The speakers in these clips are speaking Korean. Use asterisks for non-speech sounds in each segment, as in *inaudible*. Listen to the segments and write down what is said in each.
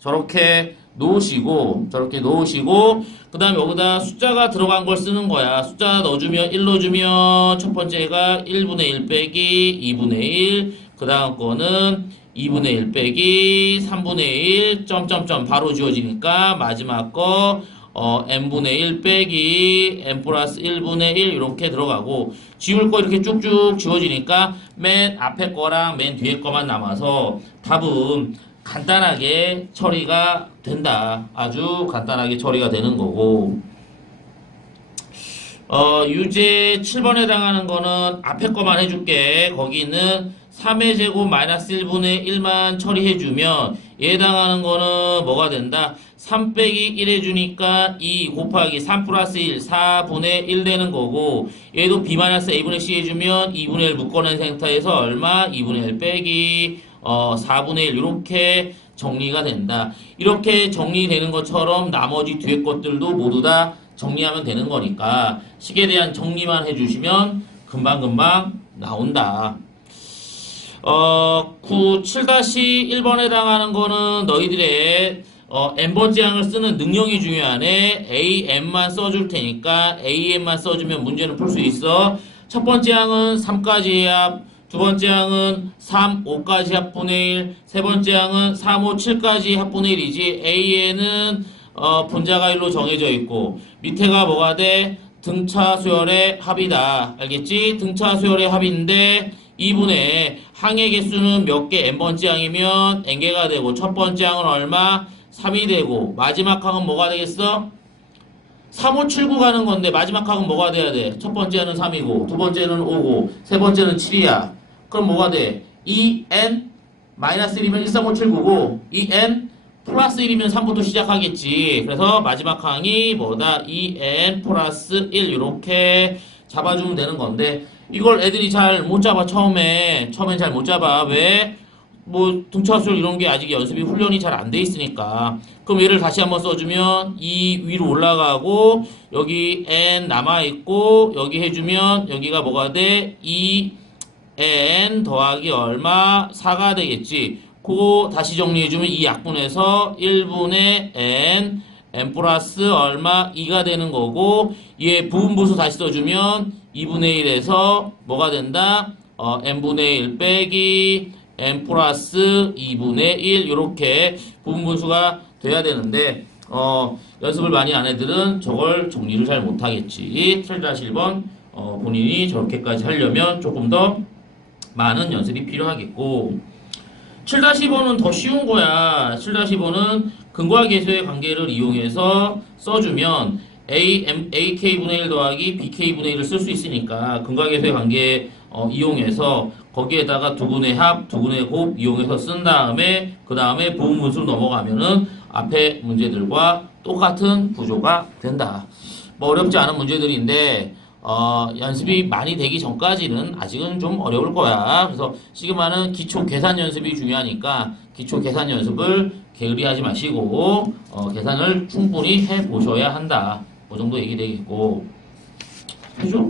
저렇게 놓으시고 저렇게 놓으시고 그 다음에 여기다 숫자가 들어간 걸 쓰는 거야. 숫자 넣어주면 1 넣어주면 첫 번째가 1분의 1 빼기 2분의 1 그 다음 거는 2분의 1 빼기 3분의 1 점점점. 바로 지워지니까 마지막 거 어, n분의 1 빼기 n 플러스 1분의 1 이렇게 들어가고 지울 거 이렇게 쭉쭉 지워지니까 맨 앞에 거랑 맨 뒤에 거만 남아서 답은 간단하게 처리가 된다. 아주 간단하게 처리가 되는 거고 어, 유제 7번에 해당하는 거는 앞에 거만 해줄게. 거기 있는 3의 제곱 마이너스 1분의 1만 처리해주면 해당하는 거는 뭐가 된다? 3 빼기 1 해주니까 2 곱하기 3 플러스 1, 4분의 1 되는 거고 얘도 b 마이너스 a분의 c 해주면 2분의 1 묶어낸 상태에서 얼마? 2분의 1 빼기 어, 4분의 1 이렇게 정리가 된다. 이렇게 정리되는 것처럼 나머지 뒤에 것들도 모두 다 정리하면 되는 거니까 식에 대한 정리만 해주시면 금방금방 나온다. 어, 9, 7-1번에 해당하는 거는 너희들의 어, 항을 쓰는 능력이 중요하네. am만 써줄 테니까 am만 써주면 문제는 풀 수 있어. 첫 번째 항은 3까지의 합, 두 번째 항은 3, 5까지 합분의 1, 세 번째 항은 3, 5, 7까지 합분의 1이지 a에는 어, 분자가 1로 정해져 있고 밑에가 뭐가 돼? 등차 수열의 합이다. 알겠지? 등차 수열의 합인데 2분의 항의 개수는 몇 개 n번째 항이면 n개가 되고 첫 번째 항은 얼마? 3이 되고 마지막 항은 뭐가 되겠어? 3, 5, 7, 9 가는 건데 마지막 항은 뭐가 돼야 돼? 첫 번째는 3이고 두 번째는 5고 세 번째는 7이야. 그럼 뭐가 돼? 2n 마이너스 1이면 1, 3, 5, 7, 9고 2n 플러스 1이면 3부터 시작하겠지. 그래서 마지막 항이 뭐다? 2n 플러스 1 이렇게 잡아주면 되는 건데 이걸 애들이 잘 못 잡아 처음에 처음엔 잘 못 잡아 왜? 뭐 등차수열 이런 게 아직 연습이 훈련이 잘 안 돼 있으니까 그럼 얘를 다시 한번 써주면 이 위로 올라가고 여기 n 남아 있고 여기 해주면 여기가 뭐가 돼? 2n 더하기 얼마? 4가 되겠지. 그거 다시 정리해주면 이 약분에서 1분의 n n 플러스 얼마 2가 되는 거고 얘 부분분수 다시 써주면 2분의 1에서 뭐가 된다? 어, n분의 1 빼기 n 플러스 2분의 1 이렇게 부분분수가 돼야 되는데 어, 연습을 많이 안 애들은 저걸 정리를 잘 못하겠지 7-1번 어, 본인이 저렇게까지 하려면 조금 더 많은 연습이 필요하겠고 7-5는 더 쉬운 거야. 7-5는 근과 계수의 관계를 이용해서 써주면 A, M, AK분의 1 더하기 BK분의 1을 쓸 수 있으니까 근과 계수의 관계 어, 이용해서 거기에다가 두분의 합, 두분의 곱 이용해서 쓴 다음에 그 다음에 부분분수 넘어가면은 앞에 문제들과 똑같은 구조가 된다. 뭐 어렵지 않은 문제들인데 어, 연습이 많이 되기 전까지는 아직은 좀 어려울 거야. 그래서 시그마는 기초 계산 연습이 중요하니까 기초 계산 연습을 게으리하지 마시고 어, 계산을 충분히 해 보셔야 한다. 그 정도 얘기 되겠고 해줘?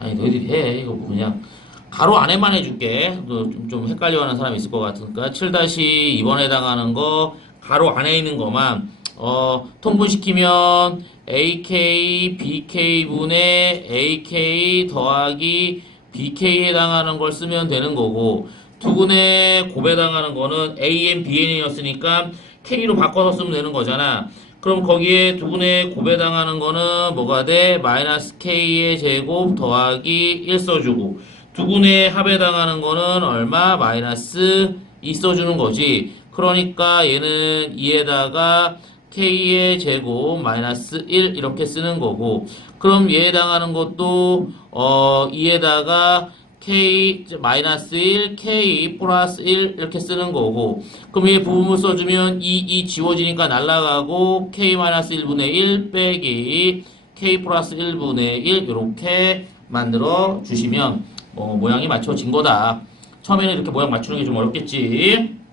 아니 너희들이 해. 이거 뭐 그냥 가로 안에만 해줄게. 너 좀, 좀 헷갈려하는 사람이 있을 것 같으니까 7-2번에 해당하는 거 가로 안에 있는 것만 어, 통분시키면 AK, BK분의 AK 더하기 BK에 해당하는 걸 쓰면 되는 거고 두근의 곱에 해당하는 거는 AN, BN이었으니까 K로 바꿔서 쓰면 되는 거잖아. 그럼 거기에 두근의 곱에 해당하는 거는 뭐가 돼? 마이너스 K의 제곱 더하기 1 써주고 두근의 합에 해당하는 거는 얼마? 마이너스 2 써주는 거지. 그러니까 얘는 2에다가 k의 제곱 마이너스 1 이렇게 쓰는 거고 그럼 얘에 해당하는 것도 어 2에다가 k 마이너스 1 k 플러스 1 이렇게 쓰는 거고 그럼 얘 부분을 써주면 2, 2 지워지니까 날라가고 k 마이너스 1분의 1 빼기 k 플러스 1분의 1 이렇게 만들어 주시면 어, 모양이 맞춰진 거다. 처음에는 이렇게 모양 맞추는 게 좀 어렵겠지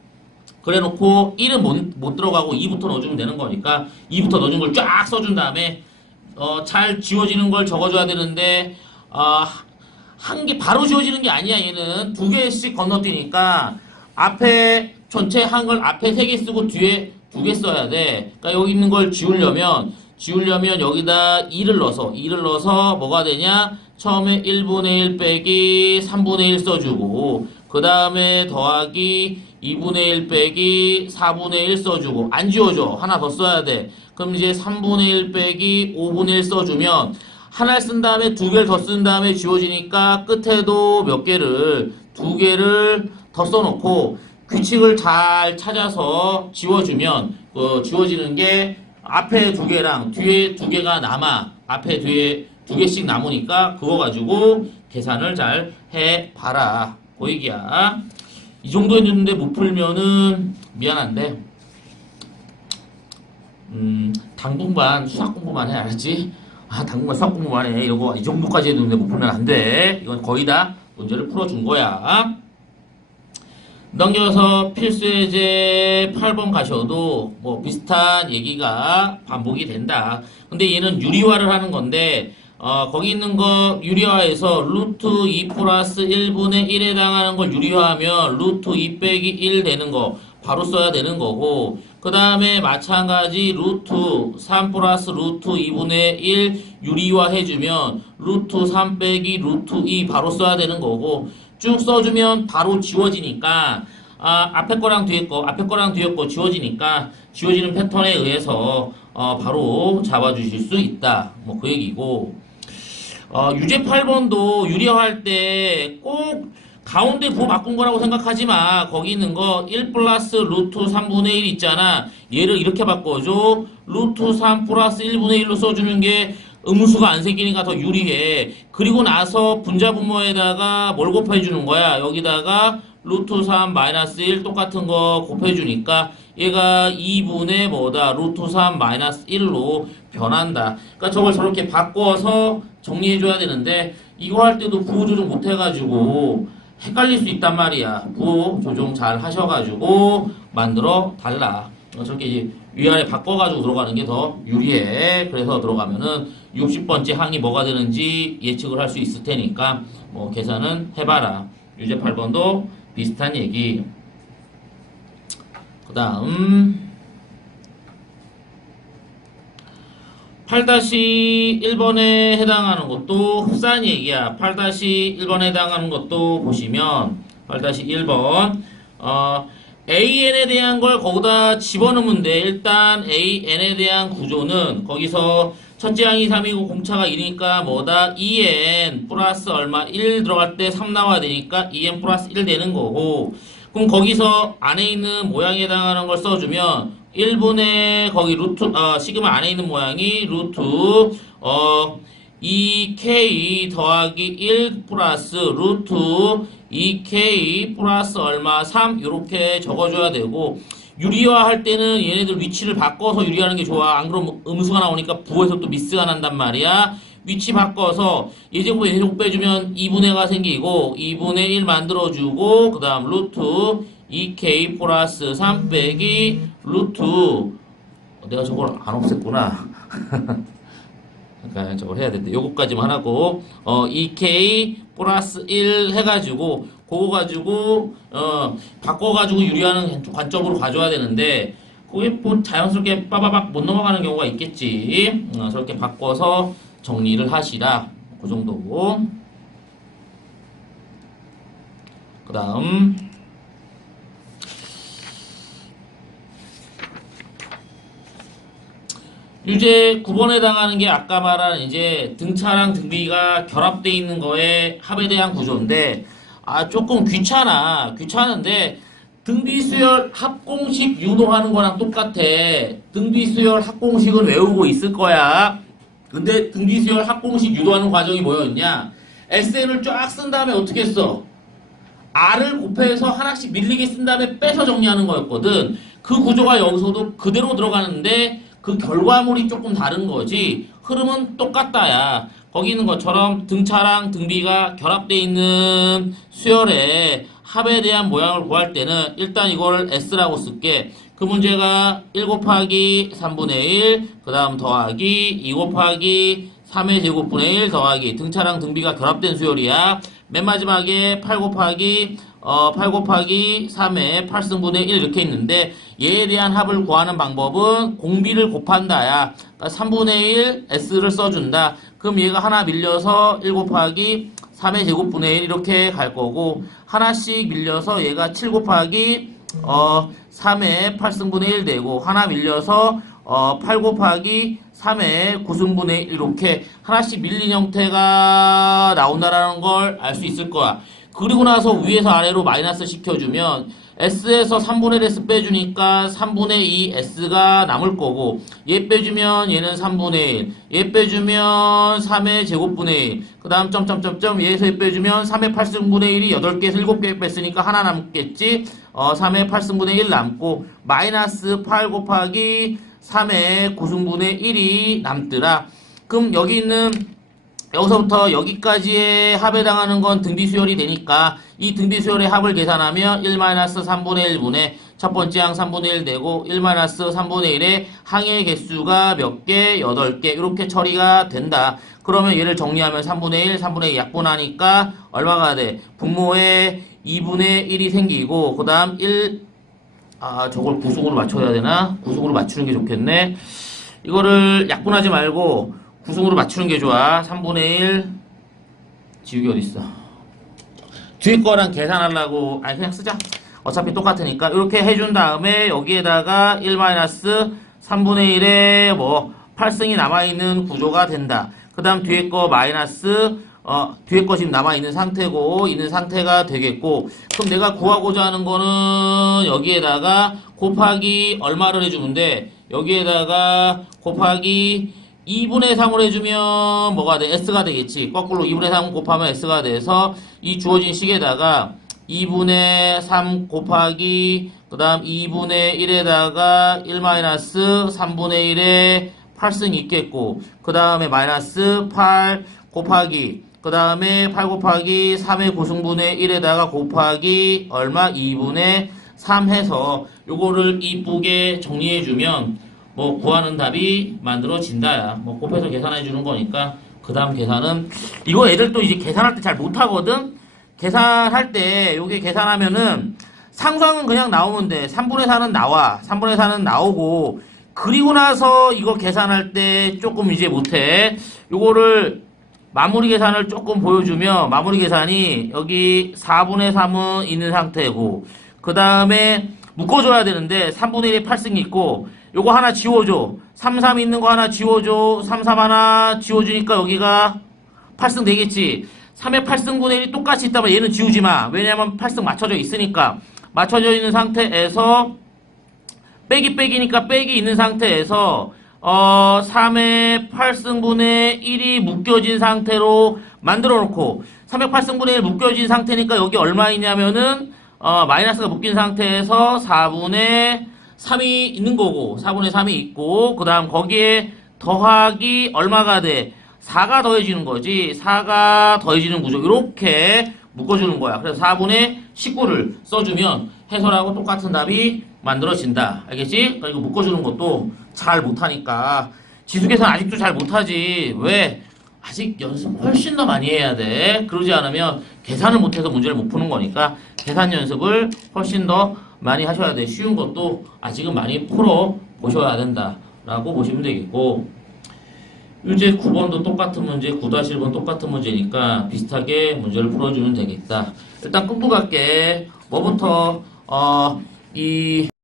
그래 놓고 1은 못, 못 들어가고 2부터 넣어주면 되는 거니까 2부터 넣어준 걸 쫙 써준 다음에 어, 잘 지워지는 걸 적어줘야 되는데 어, 한개 바로 지워지는 게 아니야 얘는 두 개씩 건너뛰니까 앞에 전체 한글 앞에 세 개 쓰고 뒤에 두 개 써야 돼. 그러니까 여기 있는 걸 지우려면 지우려면 여기다 2를 넣어서 2를 넣어서 뭐가 되냐? 처음에 1분의 1 빼기 3분의 1 써주고 그 다음에 더하기 2분의 1 빼기 4분의 1 써주고 안 지워져 하나 더 써야 돼. 그럼 이제 3분의 1 빼기 5분의 1 써주면 하나 쓴 다음에 두 개를 더 쓴 다음에 지워지니까 끝에도 몇 개를 두 개를 더 써놓고 규칙을 잘 찾아서 지워주면 그 지워지는 게 앞에 두 개랑 뒤에 두 개가 남아. 앞에 뒤에 두 개씩 남으니까 그거 가지고 계산을 잘 해봐라. 그 얘기야 이 정도 했는데 못 풀면은 미안한데 음 당분간 수학 공부만 해 알았지? 아 당분간 수학 공부만 해 이러고 이 정도까지 했는데 못 풀면 안 돼 이건 거의 다 문제를 풀어준 거야 넘겨서 필수예제 8번 가셔도 뭐 비슷한 얘기가 반복이 된다. 근데 얘는 유리화를 하는 건데 어, 거기 있는 거 유리화해서 루트 2 플러스 1분의 1에 해당하는 걸 유리화하면 루트 2 빼기 1 되는 거 바로 써야 되는 거고 그 다음에 마찬가지 루트 3 플러스 루트 2분의 1 유리화 해주면 루트 3 빼기 루트 2 바로 써야 되는 거고 쭉 써주면 바로 지워지니까 아, 앞에 거랑 뒤에 거 앞에 거랑 뒤에 거 지워지니까 지워지는 패턴에 의해서 어, 바로 잡아주실 수 있다. 뭐 그 얘기고 어, 유제 8번도 유리화할 때 꼭 가운데 부 바꾼 거라고 생각하지 마. 거기 있는 거 1 플러스 루트 3분의 1 있잖아. 얘를 이렇게 바꿔줘. 루트 3 플러스 1분의 1로 써주는 게 음수가 안 생기니까 더 유리해. 그리고 나서 분자 분모에다가 뭘 곱해주는 거야. 여기다가 루트 3 마이너스 1 똑같은 거 곱해주니까 얘가 2분의 뭐다. 루트 3 마이너스 1로 변한다. 그러니까 저걸 저렇게 바꿔서 정리해줘야 되는데 이거 할 때도 부호 조정 못 해가지고 헷갈릴 수 있단 말이야. 부호 조정 잘 하셔가지고 만들어 달라. 어, 저렇게 이제 위아래 바꿔가지고 들어가는 게 더 유리해. 그래서 들어가면은 60번째 항이 뭐가 되는지 예측을 할 수 있을 테니까 뭐 계산은 해봐라. 유제 8번도 비슷한 얘기. 그 다음 8-1번에 해당하는 것도 흡사한 얘기야. 8-1번에 해당하는 것도 보시면 8-1번 어, AN에 대한 걸 거기다 집어넣으면 돼. 일단 AN에 대한 구조는 거기서 항이 3이고 공차가 1이니까 뭐다? 2N 플러스 얼마? 1 들어갈 때 3 나와야 되니까 2N 플러스 1 되는 거고 그럼 거기서 안에 있는 모양에 해당하는 걸 써주면 1분의 거기 루트 어, 시그마 안에 있는 모양이 루트 어 2k 더하기 1 플러스 루트 2k 플러스 얼마 3 이렇게 적어줘야 되고 유리화 할 때는 얘네들 위치를 바꿔서 유리하는 게 좋아. 안 그러면 음수가 나오니까 부에서 또 미스가 난단 말이야. 위치 바꿔서 예제곱 예제곱 빼주면 2분의 가 생기고 2분의 1 만들어주고 그 다음 루트 2k 플러스 3 빼기 루트. 어, 내가 저걸 안 없앴구나. *laughs* 그러니까 저걸 해야 되는데 요거까지만 하고 어 2k 플러스 1 해가지고 그거 가지고 어 바꿔가지고 유리하는 관점으로 가져야 되는데 그게 뭐 자연스럽게 빠바박 못 넘어가는 경우가 있겠지. 어, 저렇게 바꿔서 정리를 하시라. 그 정도고 그 다음. 유제 9번에 해당하는 게 아까 말한 이제 등차랑 등비가 결합돼 있는 거에 합에 대한 구조인데 아 조금 귀찮아. 귀찮은데 등비 수열 합공식 유도하는 거랑 똑같아. 등비 수열 합공식은 외우고 있을 거야. 근데 등비 수열 합공식 유도하는 과정이 뭐였냐? SN을 쫙 쓴 다음에 어떻게 써 R을 곱해서 하나씩 밀리게 쓴 다음에 빼서 정리하는 거였거든. 그 구조가 여기서도 그대로 들어가는데 그 결과물이 조금 다른 거지. 흐름은 똑같다야 거기 있는 것처럼 등차랑 등비가 결합되어 있는 수열의 합에 대한 모양을 구할 때는 일단 이걸 S라고 쓸게. 그 문제가 1 곱하기 3분의 1 그 다음 더하기 2 곱하기 3의 제곱분의 1 더하기 등차랑 등비가 결합된 수열이야. 맨 마지막에 8 곱하기 어, 8 곱하기 3의 8승분의 1 이렇게 있는데 얘에 대한 합을 구하는 방법은 공비를 곱한다야. 그러니까 3분의 1 s를 써준다. 그럼 얘가 하나 밀려서 1 곱하기 3의 제곱분의 1 이렇게 갈 거고 하나씩 밀려서 얘가 7 곱하기 어, 3의 8승분의 1 되고 하나 밀려서 어, 8 곱하기 3의 9승분의 1 이렇게 하나씩 밀린 형태가 나온다라는 걸 알 수 있을 거야. 그리고 나서 위에서 아래로 마이너스 시켜주면 S에서 3분의 1 S 빼주니까 3분의 2 S가 남을 거고 얘 빼주면 얘는 3분의 1, 얘 빼주면 3의 제곱분의 1, 그 다음 점점점점 얘에서 얘 빼주면 3의 8승분의 1이 8개에서 7개 뺐으니까 하나 남겠지 어, 3의 8승분의 1 남고 마이너스 8 곱하기 3의 9승분의 1이 남더라. 그럼 여기 있는 여기서부터 여기까지의 합에 해당하는 건 등비 수열이 되니까 이 등비 수열의 합을 계산하면 1-3분의 1분의 첫 번째 항 3분의 1 되고 1-3분의 1의 항의 개수가 몇 개? 8개 이렇게 처리가 된다. 그러면 얘를 정리하면 3분의 1, 3분의 2 약분하니까 얼마가 돼? 분모에 2분의 1이 생기고 그 다음 1, 아 저걸 구속으로 맞춰야 되나? 구속으로 맞추는 게 좋겠네. 이거를 약분하지 말고 구성으로 맞추는 게 좋아. 3분의 1 지우개 어딨어? 뒤에 거랑 계산하려고 아니 그냥 쓰자. 어차피 똑같으니까 이렇게 해준 다음에 여기에다가 1-3분의 1의 뭐 8승이 남아있는 구조가 된다. 그 다음 뒤에 거 마이너스 어, 뒤에 거 지금 남아있는 상태고, 있는 상태가 되겠고, 그럼 내가 구하고자 하는 거는 여기에다가 곱하기 얼마를 해주면 돼? 여기에다가 곱하기 2분의 3을 해주면 뭐가 돼? S가 되겠지. 거꾸로 2분의 3 곱하면 S가 돼서 이 주어진 식에다가 2분의 3 곱하기 그 다음 2분의 1에다가 1-3분의 1에 8승 있겠고 그 다음에 마이너스 8 곱하기 그 다음에 8 곱하기 3의 고승분의 1에다가 곱하기 얼마? 2분의 3 해서 요거를 이쁘게 정리해주면 뭐 구하는 답이 만들어진다야. 뭐 곱해서 계산해 주는 거니까 그 다음 계산은 이거 애들 또 이제 계산할 때 잘 못하거든. 계산할 때 요게 계산하면은 상수항은 그냥 나오면 돼. 3분의 4는 나와. 3분의 4는 나오고 그리고 나서 이거 계산할 때 조금 이제 못해. 요거를 마무리 계산을 조금 보여주면 마무리 계산이 여기 4분의 3은 있는 상태고 그 다음에 묶어줘야 되는데 3분의 1에 8승이 있고 요거 하나 지워줘. 3, 3 있는 거 하나 지워줘. 3, 3 하나 지워주니까 여기가 8승 되겠지. 3의 8승분의 1이 똑같이 있다면 얘는 지우지 마. 왜냐면 8승 맞춰져 있으니까. 맞춰져 있는 상태에서 빼기 빼기니까 빼기 있는 상태에서 어 3의 8승분의 1이 묶여진 상태로 만들어 놓고 3의 8승분의 1 묶여진 상태니까 여기 얼마 있냐면은 어 마이너스가 묶인 상태에서 4분의 3이 있는 거고 4분의 3이 있고 그 다음 거기에 더하기 얼마가 돼? 4가 더해지는 거지. 4가 더해지는 구조. 이렇게 묶어주는 거야. 그래서 4분의 19를 써주면 해설하고 똑같은 답이 만들어진다. 알겠지? 그러니까 이거 묶어주는 것도 잘 못하니까. 지수 계산 아직도 잘 못하지. 왜? 아직 연습 훨씬 더 많이 해야 돼. 그러지 않으면 계산을 못해서 문제를 못 푸는 거니까 계산 연습을 훨씬 더 많이 하셔야 돼 쉬운 것도 아직은 많이 풀어 보셔야 된다 라고 보시면 되겠고 유제 9번도 똑같은 문제, 9-1번 똑같은 문제니까 비슷하게 문제를 풀어주면 되겠다. 일단 끊고 갈게. 뭐부터, 어, 이